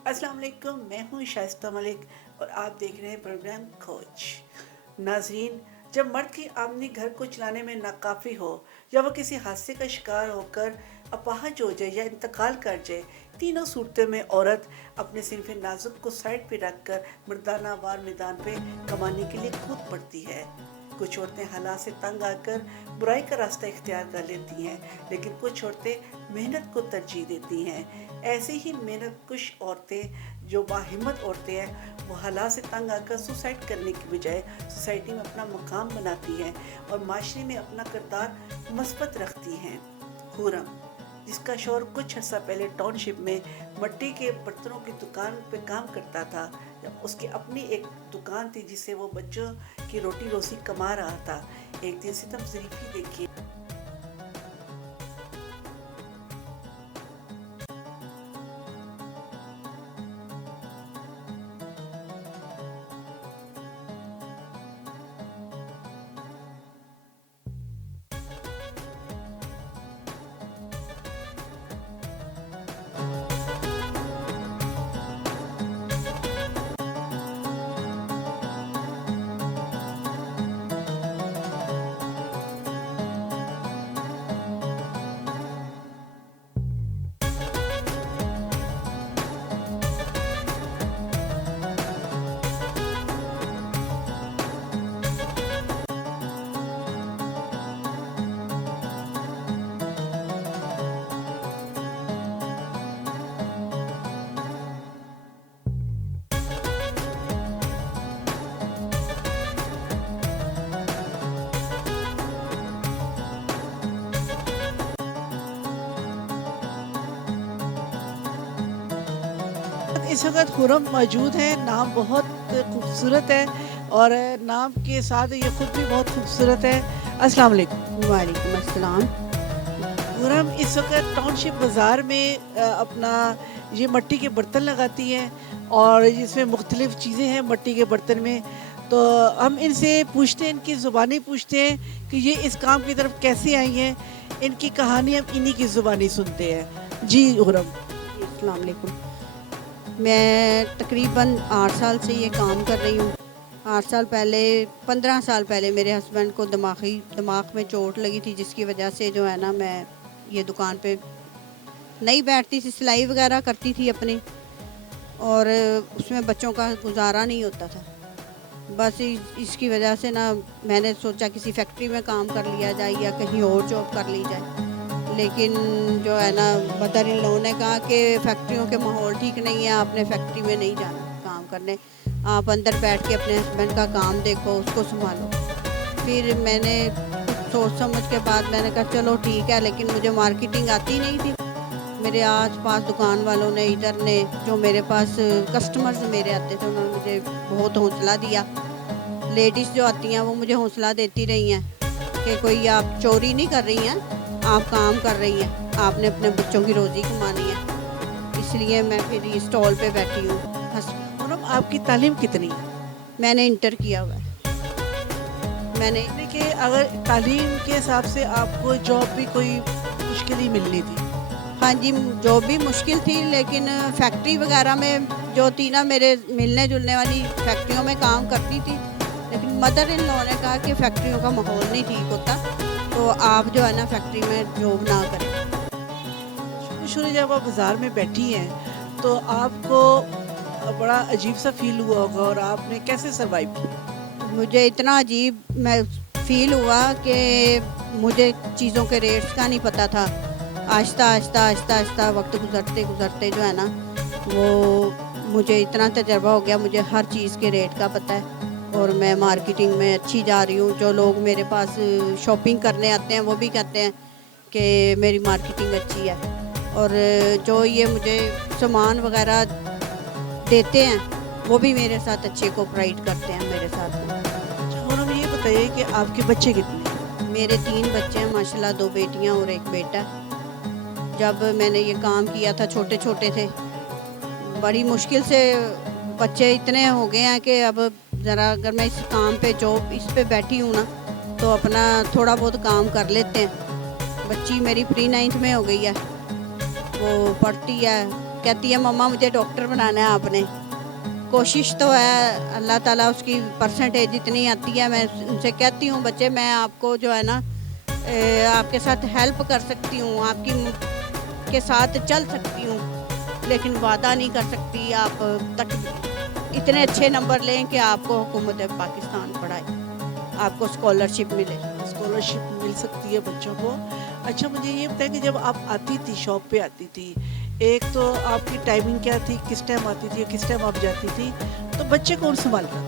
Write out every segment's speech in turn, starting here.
अस्सलाम वालेकुम, मैं हूँ शाइस्ता मलिक और आप देख रहे हैं प्रोग्राम खोज। नाजरीन, जब मर्द की आमदनी घर को चलाने में नाकाफ़ी हो या वह किसी हादसे का शिकार होकर अपाहज हो जाए या इंतकाल कर जाए, तीनों सूरतों में औरत अपने सिनफ नाजुक को साइड पे रखकर मर्दाना वार मैदान पे कमाने के लिए कूद पड़ती है। कुछ औरतें हालात से तंग आकर बुराई का रास्ता इख्तियार कर लेती हैं, लेकिन कुछ औरतें मेहनत को तरजीह देती हैं। ऐसे ही मेहनत कुछ औरतें जो बाहिम्मत औरतें हैं, वो हालात से तंग आकर सुसाइड करने की बजाय सोसाइटी में अपना मकाम बनाती हैं और माशरे में अपना किरदार मस्बत रखती हैं। खुरम, जिसका शौहर कुछ अर्सा पहले टाउनशिप में मिट्टी के बर्तनों की दुकान पे काम करता था, उसकी अपनी एक दुकान थी जिससे वो बच्चों की रोटी रोजी कमा रहा था। एक दिन सितम ज़रीफ़ी देखिए। इस वक्त खुरम मौजूद है। नाम बहुत खूबसूरत है और नाम के साथ ये खुद भी बहुत खूबसूरत है। अस्सलाम वालेकुम। वालेकुम अस्सलाम। खुरम इस वक्त टाउनशिप बाज़ार में अपना ये मिट्टी के बर्तन लगाती हैं और इसमें मुख्तलिफ़ चीज़ें हैं मिट्टी के बर्तन में। तो हम इनसे पूछते हैं, इनकी ज़ुबानी पूछते हैं कि ये इस काम की तरफ कैसे आई हैं। इनकी कहानी हम इन्हीं की ज़ुबानी सुनते हैं। जी खुरम। जी, अस्सलाम वालेकुम। मैं तकरीबन 8 साल से ये काम कर रही हूँ। 8 साल पहले 15 साल पहले मेरे हस्बैंड को दिमाग में चोट लगी थी, जिसकी वजह से जो है ना मैं ये दुकान पे नहीं बैठती थी, सिलाई वगैरह करती थी अपनी, और उसमें बच्चों का गुजारा नहीं होता था। बस इसकी वजह से ना मैंने सोचा किसी फैक्ट्री में काम कर लिया जाए या कहीं और जॉब कर ली जाए। लेकिन जो है ना, मदर इन लॉ ने कहा कि फैक्ट्रियों के माहौल ठीक नहीं है, आपने फैक्ट्री में नहीं जाना काम करने, आप अंदर बैठ के अपने हस्बैंड का काम देखो, उसको संभालो। फिर मैंने कुछ सोच समझ के बाद मैंने कहा चलो ठीक है, लेकिन मुझे मार्केटिंग आती नहीं थी। मेरे आस पास दुकान वालों ने, इधर ने, जो मेरे पास कस्टमर्स मेरे आते थे, उन्होंने मुझे बहुत हौसला दिया। लेडीज़ जो आती हैं वो मुझे हौसला देती रही हैं कि कोई आप चोरी नहीं कर रही हैं, आप काम कर रही हैं, आपने अपने बच्चों की रोज़ी कमानी है। इसलिए मैं फिर ये स्टॉल पे बैठी हूँ। खुरम, आपकी तालीम कितनी है? मैंने इंटर किया हुआ है। मैंने देखिए, अगर तालीम के हिसाब से आपको जॉब भी कोई मुश्किल ही मिलनी थी। हाँ जी, जॉब भी मुश्किल थी, लेकिन फैक्ट्री वगैरह में जो थी ना, मेरे मिलने जुलने वाली फैक्ट्रियों में काम करती थी। लेकिन मदर इन लॉ ने कहा कि फैक्ट्रियों का माहौल नहीं ठीक होता, तो आप जो है ना फैक्ट्री में जॉब ना करें। शुरू जब आप बाज़ार में बैठी हैं तो आपको बड़ा अजीब सा फील हुआ होगा और आपने कैसे सरवाइव किया? मुझे इतना अजीब मैं फ़ील हुआ कि मुझे चीज़ों के रेट्स का नहीं पता था। आहिस्ता आहिस्ता आहिस्ता आहिस्ता वक्त गुज़रते गुज़रते जो है ना, वो मुझे इतना तजर्बा हो गया, मुझे हर चीज़ के रेट का पता है और मैं मार्केटिंग में अच्छी जा रही हूँ। जो लोग मेरे पास शॉपिंग करने आते हैं वो भी कहते हैं कि मेरी मार्केटिंग अच्छी है, और जो ये मुझे सामान वगैरह देते हैं वो भी मेरे साथ अच्छे कोऑपरेट करते हैं मेरे साथ में। अच्छा खुरम, ये बताइए कि आपके बच्चे कितने हैं? मेरे 3 बच्चे हैं माशाल्लाह, 2 बेटियां और 1 बेटा। जब मैंने ये काम किया था छोटे छोटे थे, बड़ी मुश्किल से बच्चे इतने हो गए हैं कि अब ज़रा अगर मैं इस काम पे जॉब इस पे बैठी हूँ ना, तो अपना थोड़ा बहुत काम कर लेते हैं। बच्ची मेरी प्री 9th में हो गई है, वो पढ़ती है, कहती है मम्मा मुझे डॉक्टर बनाना है आपने। कोशिश तो है, अल्लाह ताला उसकी परसेंटेज जितनी आती है मैं उनसे कहती हूँ बच्चे मैं आपको जो है ना आपके साथ हेल्प कर सकती हूँ, आपकी के साथ चल सकती हूँ, लेकिन वादा नहीं कर सकती आप तक इतने अच्छे नंबर लें कि आपको हुकूमत पाकिस्तान पढ़ाए, आपको स्कॉलरशिप मिले। स्कॉलरशिप मिल सकती है बच्चों को। अच्छा मुझे ये बताएं कि जब आप आती थी, शॉप पे आती थी, एक तो आपकी टाइमिंग क्या थी, किस टाइम आती थी किस टाइम आप जाती थी, तो बच्चे कौन संभालता था?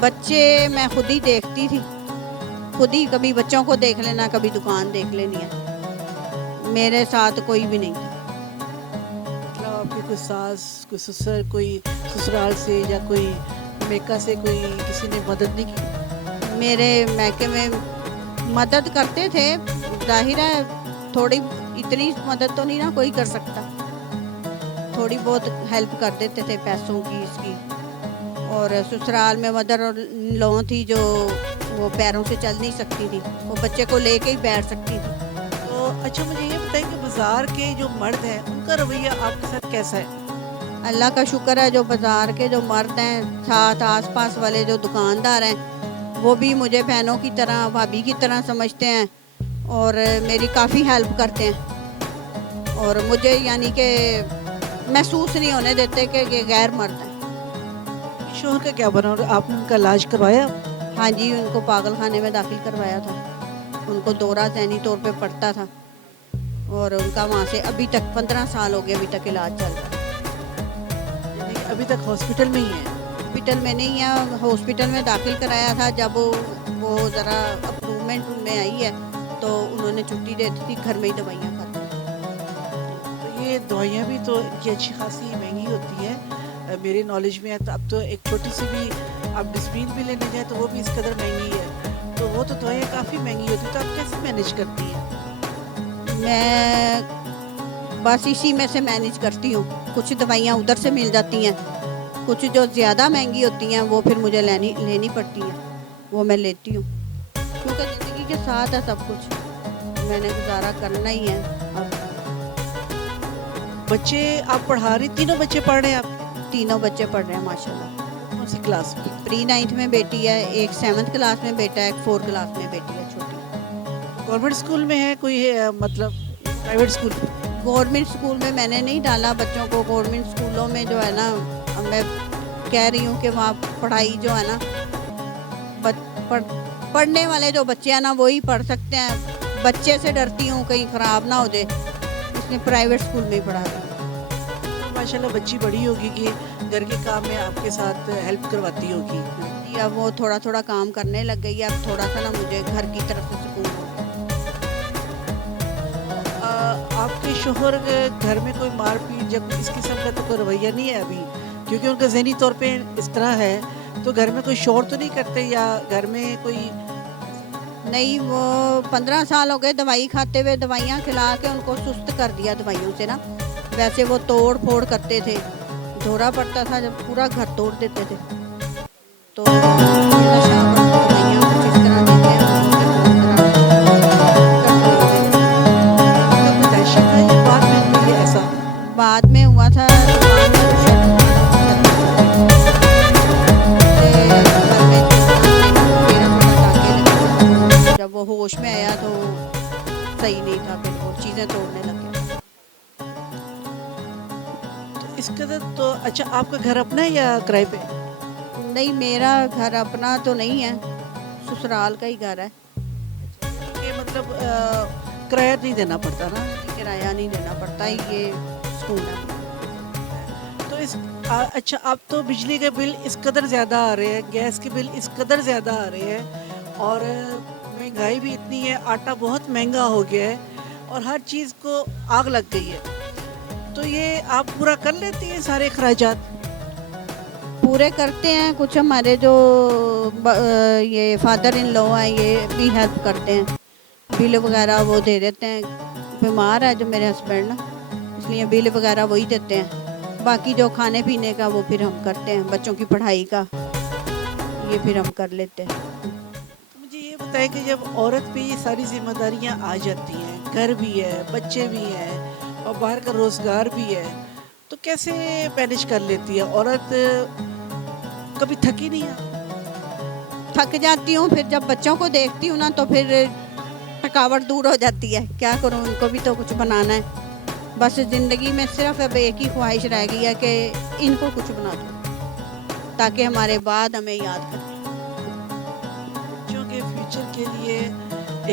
बच्चे मैं खुद ही देखती थी, खुद ही कभी बच्चों को देख लेना, कभी दुकान देख लेनी है, मेरे साथ कोई भी नहीं था। मतलब आपकी कोई सास, कोई ससुर, कोई ससुराल से या कोई मेका से कोई किसी ने मदद नहीं की? मेरे मैके में मदद करते थे, जाहिर है थोड़ी, इतनी मदद तो नहीं ना कोई कर सकता, थोड़ी बहुत हेल्प कर देते थे पैसों की इसकी। और ससुराल में मदर लो थी जो वो पैरों से चल नहीं सकती थी, वो बच्चे को लेके ही बैठ सकती थी। तो अच्छा मुझे ये बताएं कि बाजार के जो मर्द हैं उनका रवैया आपके साथ कैसा है? अल्लाह का शुक्र है, जो बाज़ार के जो मर्द हैं, साथ आसपास वाले जो दुकानदार हैं, वो भी मुझे बहनों की तरह, भाभी की तरह समझते हैं और मेरी काफ़ी हेल्प करते हैं, और मुझे यानी कि महसूस नहीं होने देते कि ये गैर मर्द हैं। शोहर का क्या बना और आपने उनका इलाज करवाया? हाँ जी, उनको पागल खाने में दाखिल करवाया था, उनको दौरा ज़हनी तौर पे पड़ता था, और उनका वहाँ से अभी तक 15 साल हो गए, अभी तक इलाज चल रहा है। यानी कि अभी तक हॉस्पिटल में ही है? हॉस्पिटल में नहीं है, हॉस्पिटल में दाखिल कराया था, जब वो ज़रा अप्रूवमेंट में आई है तो उन्होंने छुट्टी दे दी थी, घर में ही दवाइयाँ खाती। तो ये दवाइयाँ भी तो इनकी अच्छी खासी महंगी होती है, मेरे नॉलेज में है। तो अब तो एक छोटी सी भी आप डिस्प्रिन भी लेने जाए तो वो भी इस कदर महंगी है, तो वो तो दवाइयाँ काफ़ी महंगी होती है, तो आप कैसे मैनेज करती हैं? मैं बस इसी में से मैनेज करती हूँ, कुछ दवाइयाँ उधर से मिल जाती हैं, कुछ जो ज़्यादा महंगी होती हैं वो फिर मुझे लेनी पड़ती हैं, वो मैं लेती हूँ, क्योंकि ज़िंदगी के साथ है सब कुछ, मैंने गुजारा करना ही है। अब बच्चे आप पढ़ा रही, तीनों बच्चे पढ़ रहे हैं आप? तीनों बच्चे पढ़ रहे हैं माशाल्लाह। कौन सी क्लास में? प्री 9th में बेटी है, एक 7th क्लास में बेटा है, एक 4th क्लास में बेटी है छोटी। गवर्नमेंट स्कूल में है कोई है, मतलब प्राइवेट स्कूल? गवर्नमेंट स्कूल में मैंने नहीं डाला बच्चों को, गवर्नमेंट स्कूलों में जो है ना, अब मैं कह रही हूँ कि वहाँ पढ़ाई जो है ना, पढ़ने वाले जो बच्चे हैं ना वही पढ़ सकते हैं, बच्चे से डरती हूँ कहीं ख़राब ना हो जाए, इसलिए प्राइवेट स्कूल में ही पढ़ा रही हूँ। माशाल्लाह बच्ची बड़ी होगी कि घर के काम में आपके साथ हेल्प करवाती होगी? जी, अब वो थोड़ा थोड़ा काम करने लग गई है, अब थोड़ा सा ना मुझे घर की तरफ से सुकून हो गया। आपके शोहर के घर में कोई मारपीट जब इस किस्म का तो कोई रवैया नहीं है अभी, क्योंकि उनका ज़हनी तौर पे इस तरह है, तो घर में कोई शोर तो नहीं करते या घर में कोई? नहीं, वो 15 साल हो गए दवाई खाते हुए, दवाइयाँ खिला के उनको सुस्त कर दिया दवाइयों से ना, वैसे वो तोड़ फोड़ करते थे, दौरा पड़ता था जब पूरा घर तोड़ देते थे, तो नशा दवाइयाँ कुछ इस तरह देते हैं उनको, आपका पैदाइशी था या बाद में हुई है ऐसा? बाद में हुआ था। दुकान का जो शटर था ना, घर में मेरा थोड़ा टाँके लगे, जब वो होश में आया तो सही नहीं था, फिर वो चीज़ें तोड़ने लगे। इस कदर तो अच्छा आपका घर अपना है या किराए पे? नहीं, मेरा घर अपना तो नहीं है, ससुराल का ही घर है। ये मतलब किराया नहीं देना पड़ता ना? किराया नहीं देना पड़ता, ये सुकून है। तो अच्छा अब तो बिजली के बिल इस कदर ज़्यादा आ रहे हैं, गैस के बिल इस कदर ज़्यादा आ रहे हैं, और महंगाई भी इतनी है, आटा बहुत महंगा हो गया है, और हर चीज़ को आग लग गई है, तो ये आप पूरा कर लेती हैं सारे खर्चात? पूरे करते हैं, कुछ हमारे जो ये फादर इन लॉ हैं ये भी हेल्प करते हैं, बिल वगैरह वो दे देते हैं, बीमार है जो मेरे हस्बैंड ना, इसलिए बिल वगैरह वही देते हैं, बाकी जो खाने पीने का वो फिर हम करते हैं, बच्चों की पढ़ाई का ये फिर हम कर लेते हैं। तो मुझे ये बताएं कि जब औरत पे ये सारी जिम्मेदारियां आ जाती हैं, घर भी है, बच्चे भी हैं, और बाहर का रोजगार भी है, तो कैसे मैनेज कर लेती है औरत? कभी थकी नहीं आप? थक जाती हूँ, फिर जब बच्चों को देखती हूँ ना तो फिर थकावट दूर हो जाती है। क्या करूँ, उनको भी तो कुछ बनाना है। बस ज़िंदगी में सिर्फ अब एक ही ख्वाहिश रह गई है कि इनको कुछ बना दूँ ताकि हमारे बाद हमें याद करें। बच्चों के फ्यूचर के लिए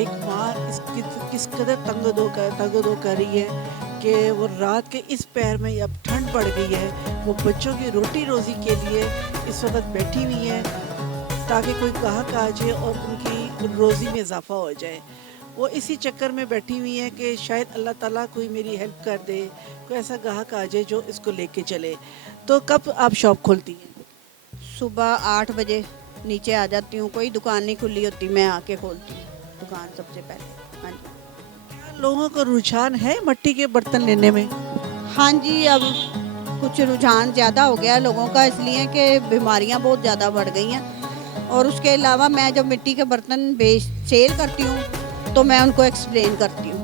एक माँ किस कदर तंग दो कर रही है कि वो रात के इस पहर में, अब ठंड पड़ गई है, वो बच्चों की रोटी रोजी के लिए इस वक्त बैठी हुई है ताकि कोई गाहक आ जाए और उनकी रोजी में इजाफा हो जाए। वो इसी चक्कर में बैठी हुई है कि शायद अल्लाह ताला कोई मेरी हेल्प कर दे, कोई ऐसा गाहक आ जाए जो इसको लेके चले। तो कब आप शॉप खोलती हैं? सुबह 8 बजे नीचे आ जाती हूँ, कोई दुकान नहीं खुली होती, मैं आके खोलती हूँ दुकान सबसे पहले। हाँ जी। क्या लोगों का रुझान है मट्टी के बर्तन लेने में? हाँ जी, अब कुछ रुझान ज़्यादा हो गया है लोगों का, इसलिए कि बीमारियाँ बहुत ज़्यादा बढ़ गई हैं। और उसके अलावा मैं जब मिट्टी के बर्तन सेल करती हूँ तो मैं उनको एक्सप्लेन करती हूँ,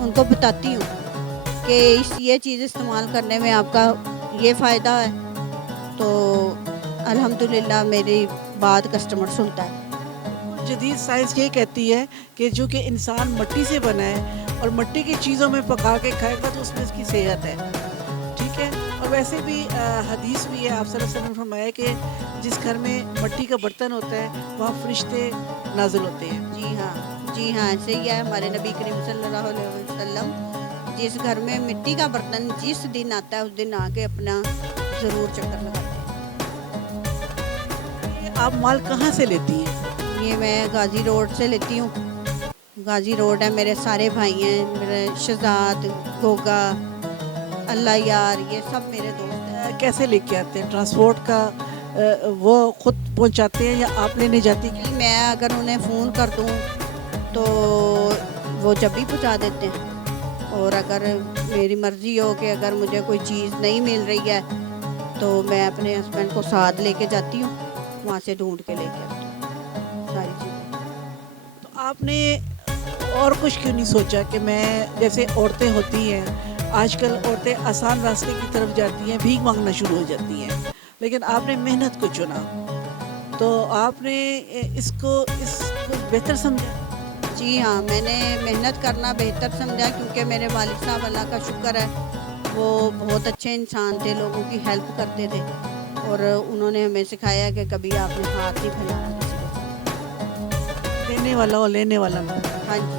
उनको बताती हूँ कि ये चीज़ इस्तेमाल करने में आपका ये फ़ायदा है। तो अल्हम्दुलिल्लाह मेरी बात कस्टमर सुनता है। जदीद साइंस ये कहती है कि जो कि इंसान मट्टी से बना है और मट्टी की चीज़ों में पका के खाएगा तो उसमें उसकी सेहत है। ठीक है। और वैसे भी हदीस भी है, आप सल्लल्लाहु अलैहि वसल्लम ने फरमाया कि जिस घर में मट्टी का बर्तन होता है वहाँ फरिश्ते नाजिल होते हैं। जी हाँ, ऐसे ही है। हमारे नबी करीम सल्लल्लाहु अलैहि वसल्लम जिस घर में मिट्टी का बर्तन जिस दिन आता है उस दिन आके अपना ज़रूर चक्कर लगाते ये आप माल कहाँ से लेती हैं? हैं। ये मैं गाज़ी रोड से लेती हूँ। गाज़ी रोड है, मेरे सारे भाई हैं, मेरे शहजाद, गोगा, अल्लाह यार, ये सब मेरे दोस्त हैं। कैसे लेके आते हैं? ट्रांसपोर्ट का वो खुद पहुँचाते हैं या आप लेने जाती हैं? कि मैं अगर उन्हें फ़ोन कर दूँ तो वो जब भी पहुँचा देते हैं। और अगर मेरी मर्ज़ी हो कि अगर मुझे कोई चीज़ नहीं मिल रही है तो मैं अपने हस्बैंड को साथ लेके जाती हूँ, वहाँ से ढूंढ के लेके आती हूँ सारी चीज़ें। तो आपने और कुछ क्यों नहीं सोचा कि मैं, जैसे औरतें होती हैं आजकल, औरतें आसान रास्ते की तरफ जाती हैं, भीख मांगना शुरू हो जाती हैं, लेकिन आपने मेहनत को चुना, तो आपने इसको बेहतर समझा? जी हाँ, मैंने मेहनत करना बेहतर समझा क्योंकि मेरे वालिद साहब, अल्लाह का शुक्र है, वो बहुत अच्छे इंसान थे, लोगों की हेल्प करते थे। और उन्होंने हमें सिखाया कि कभी आपने हाथ नहीं फैलाना किसी को। देने वाला और लेने वाला ना। हाँ जी,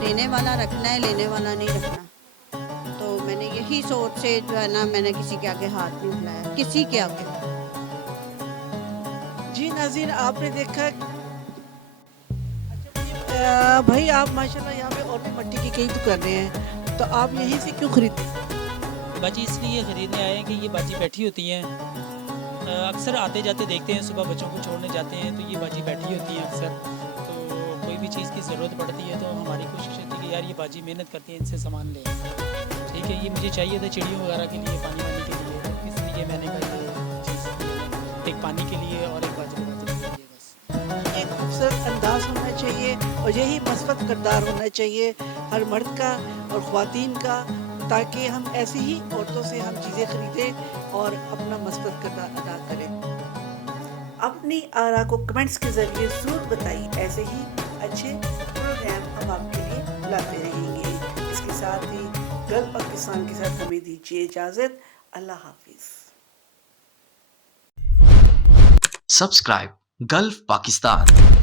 देने वाला रखना है, लेने वाला नहीं रखना। तो मैंने यही सोच से जो है ना, मैंने किसी के आगे हाथ नहीं फैलाया, किसी के आगे। जी नाज़रीन, आपने देखा। भाई आप माशाल्लाह यहाँ पे और भी मट्टी की कई दुकानें हैं, तो आप यहीं से क्यों खरीदते हैं? बाजी इसलिए ख़रीदने आए हैं कि ये बाजी बैठी होती हैं। अक्सर आते जाते देखते हैं, सुबह बच्चों को छोड़ने जाते हैं तो ये बाजी बैठी होती हैं अक्सर। तो कोई भी चीज़ की ज़रूरत पड़ती है तो हमारी कोशिश रहती है कि यार ये बाजी मेहनत करती है, इनसे सामान लें। ठीक है, ये मुझे चाहिए था चिड़ियों वगैरह के लिए, पानी वानी के लिए, तो इसलिए मैंने कहा ये चीज़ एक पानी के लिए और एक बाजी के लिए बस। एक खूबसूरत अंदाज होना चाहिए और यही मस्बत किरदार होना चाहिए हर मर्द का और ख़वातीन का, ताकि हम ऐसी ही औरतों से हम चीज़ें खरीदें और अपना मस्बत किरदार अदा करें। अपनी आरा को कमेंट्स के ज़रिए ज़रूर बताइए, ऐसे ही अच्छे प्रोग्राम हम आपके लिए लाते रहेंगे। इसके साथ ही गल्फ पाकिस्तान के साथ हमें दीजिए इजाज़त। अल्लाह हाफिज़। Subscribe Gulf Pakistan.